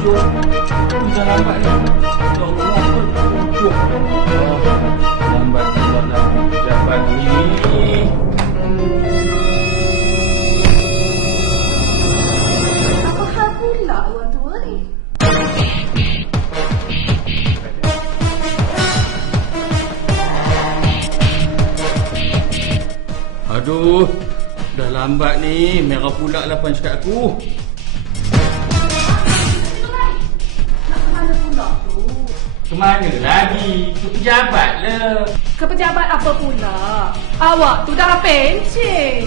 hujung. Dah lambat ni. Ya Allah, hujung. Lambat pula nak pejabat ni. Apa hal pula orang tua ni? Aduh, dah lambat ni. Merah pula lah punch card aku. Nak ke mana pula tu? Kemana lagi? Ke pejabat lah. Ke pejabat apa pula? Awak tu dah pencet.